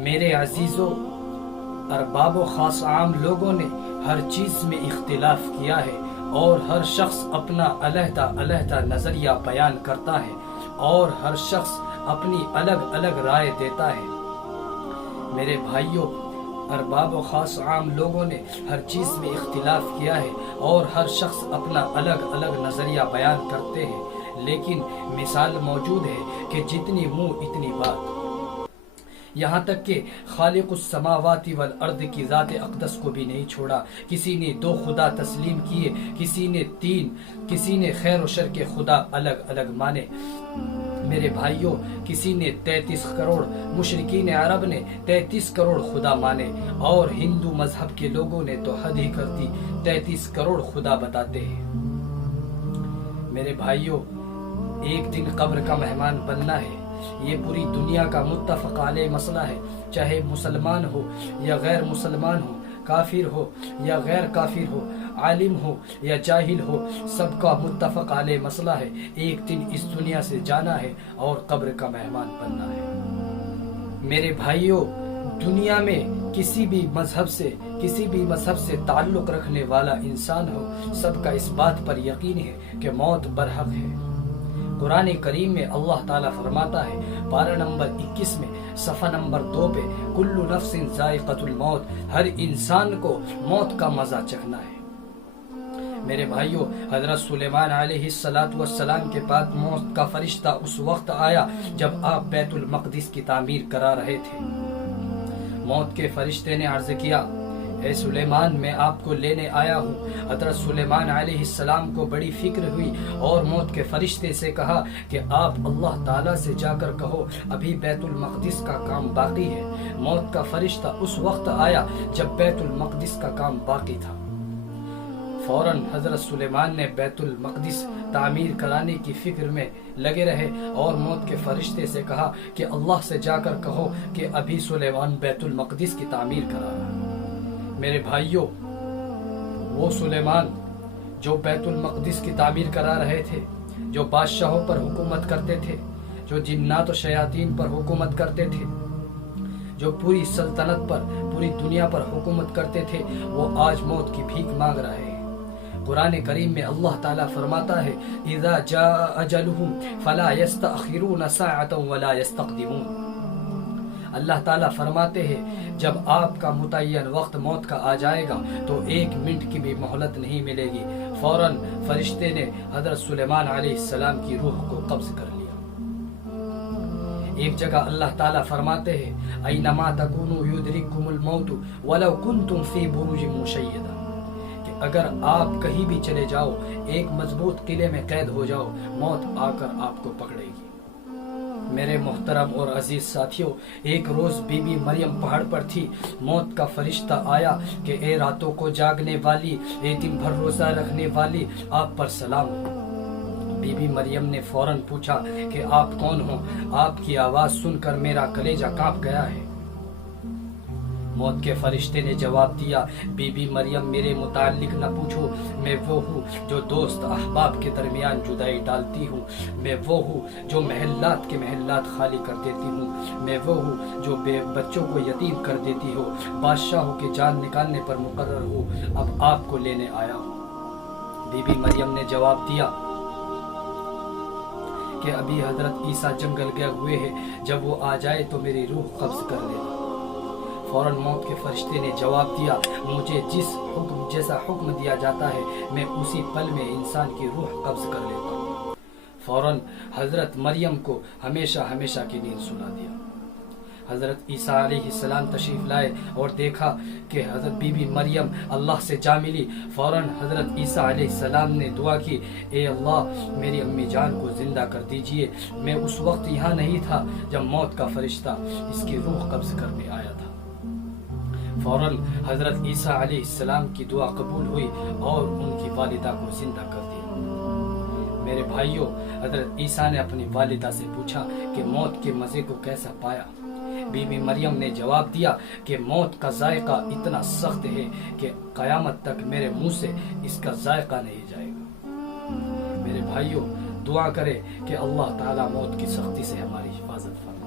میرے عزیزوں، ارباب و خاص عام لوگوں نے ہر چیز میں اختلاف کیا ہے اور ہر شخص اپنا علیحدہ علیحدہ نظریہ بیان کرتا ہے اور ہر شخص اپنی الگ الگ رائے دیتا ہے۔ میرے بھائیوں، ارباب و خاص عام لوگوں نے ہر چیز میں اختلاف کیا ہے اور ہر شخص اپنا الگ الگ نظریہ بیان کرتے ہیں، لیکن مثال موجود ہے کہ جتنی منہ اتنی بات۔ یہاں تک کہ خالق السماوات والارض کی ذات اقدس کو بھی نہیں چھوڑا۔ کسی نے 2 خدا تسلیم کیے، کسی نے 3، کسی نے خیر و شر کے خدا الگ الگ مانے۔ میرے بھائیوں، کسی نے 33 کروڑ، مشرکین عرب نے 33 کروڑ خدا مانے، اور ہندو مذہب کے لوگوں نے تو حد ہی کر دی، 33 کروڑ خدا بتاتے ہیں۔ میرے بھائیوں، ایک دن قبر کا مہمان بننا ہے، یہ پوری دنیا کا متفق علیہ مسئلہ ہے، چاہے مسلمان ہو یا غیر مسلمان ہو، کافر ہو یا غیر کافر ہو، عالم ہو یا جاہل ہو، سب کا متفق علیہ مسئلہ ہے، ایک دن اس دنیا سے جانا ہے اور قبر کا مہمان بننا ہے۔ میرے بھائیوں، دنیا میں کسی بھی مذہب سے تعلق رکھنے والا انسان ہو، سب کا اس بات پر یقین ہے کہ موت برحق ہے۔ قرآن کریم میں اللہ تعالیٰ فرماتا ہے، پارہ نمبر 21 میں صفحہ نمبر 2 پہ، کل نفس ذائقۃ الموت، ہر انسان کو موت کا مزہ چکھنا ہے۔ میرے بھائیوں، حضرت سلیمان علیہ السلام کے پاس موت کا فرشتہ اس وقت آیا جب آپ بیت المقدس کی تعمیر کرا رہے تھے۔ موت کے فرشتے نے عرض کیا، اے سلیمان، میں آپ کو لینے آیا ہوں۔ حضرت سلیمان علیہ السلام کو بڑی فکر ہوئی اور موت کے فرشتے سے کہا کہ آپ اللہ تعالیٰ سے جا کر کہو ابھی بیت المقدس کا کام باقی ہے۔ موت کا فرشتہ اس وقت آیا جب بیت المقدس کا کام باقی تھا۔ فوراً حضرت سلیمان نے بیت المقدس تعمیر کرانے کی فکر میں لگے رہے اور موت کے فرشتے سے کہا کہ اللہ سے جا کر کہو کہ ابھی سلیمان بیت المقدس کی تعمیر کرا رہا ہے۔ میرے بھائیوں، وہ سلیمان جو بیت المقدس کی تعمیر کرا رہے تھے، جو بادشاہوں پر حکومت کرتے تھے، جو جنات و شیاطین پر حکومت کرتے تھے، جو پوری سلطنت پر، پوری دنیا پر حکومت کرتے تھے، وہ آج موت کی بھیک مانگ رہے ہیں۔ قرآن کریم میں اللہ تعالیٰ فرماتا ہے، اذا جاء اجلهم فلا يستأخرون ساعة ولا يستقدمون۔ اللہ تعالیٰ فرماتے ہیں، جب آپ کا متعین وقت موت کا آ جائے گا تو 1 منٹ کی بھی مہلت نہیں ملے گی۔ فوراً فرشتے نے حضرت سلیمان علیہ السلام کی روح کو قبض کر لیا۔ ایک جگہ اللہ تعالیٰ فرماتے ہیں، اینما تکونوا یدرککم الموت ولو کنتم فی بروج مشیدہ، کہ اگر آپ کہیں بھی چلے جاؤ، ایک مضبوط قلعے میں قید ہو جاؤ، موت آ کر آپ کو پکڑے گی۔ میرے محترم اور عزیز ساتھیوں، ایک روز بی بی مریم پہاڑ پر تھی، موت کا فرشتہ آیا کہ اے راتوں کو جاگنے والی، اے دن بھر روزہ رکھنے والی، آپ پر سلام ہو۔ بی بی مریم نے فوراً پوچھا کہ آپ کون ہو؟ آپ کی آواز سن کر میرا کلیجہ کانپ گیا ہے۔ موت کے فرشتے نے جواب دیا، بی بی مریم، میرے متعلق نہ پوچھو، میں وہ ہوں جو دوست احباب کے درمیان جدائی ڈالتی ہوں، میں وہ ہوں جو محلات کے محلات خالی کر دیتی ہوں، میں وہ ہوں جو بے بچوں کو یتیم کر دیتی ہو، بادشاہوں کے جان نکالنے پر مقرر ہوں، اب آپ کو لینے آیا ہوں۔ بی بی مریم نے جواب دیا کہ ابھی حضرت عیسیٰ جنگل گئے ہوئے ہیں، جب وہ آ جائے تو میری روح قبض کر لینا۔ فوراً موت کے فرشتے نے جواب دیا، مجھے جیسا حکم دیا جاتا ہے، میں اسی پل میں انسان کی روح قبض کر لیتا ہوں۔ فوراً حضرت مریم کو ہمیشہ ہمیشہ کی نیند سلا دیا۔ حضرت عیسیٰ علیہ السلام تشریف لائے اور دیکھا کہ حضرت بی بی مریم اللہ سے جا ملی۔ فوراً حضرت عیسیٰ علیہ السلام نے دعا کی، اے اللہ، میری امی جان کو زندہ کر دیجئے، میں اس وقت یہاں نہیں تھا جب موت کا فرشتہ اس کی روح قبض کرنے آیا تھا۔ فوراً حضرت عیسیٰ علیہ السلام کی دعا قبول ہوئی اور ان کی والدہ کو زندہ کر دیا۔ میرے بھائیوں، حضرت عیسیٰ نے اپنی والدہ سے پوچھا کہ موت کے مزے کو کیسا پایا؟ بی بی مریم نے جواب دیا کہ موت کا ذائقہ اتنا سخت ہے کہ قیامت تک میرے منہ سے اس کا ذائقہ نہیں جائے گا۔ میرے بھائیوں، دعا کرے کہ اللہ تعالیٰ موت کی سختی سے ہماری حفاظت فرمائے۔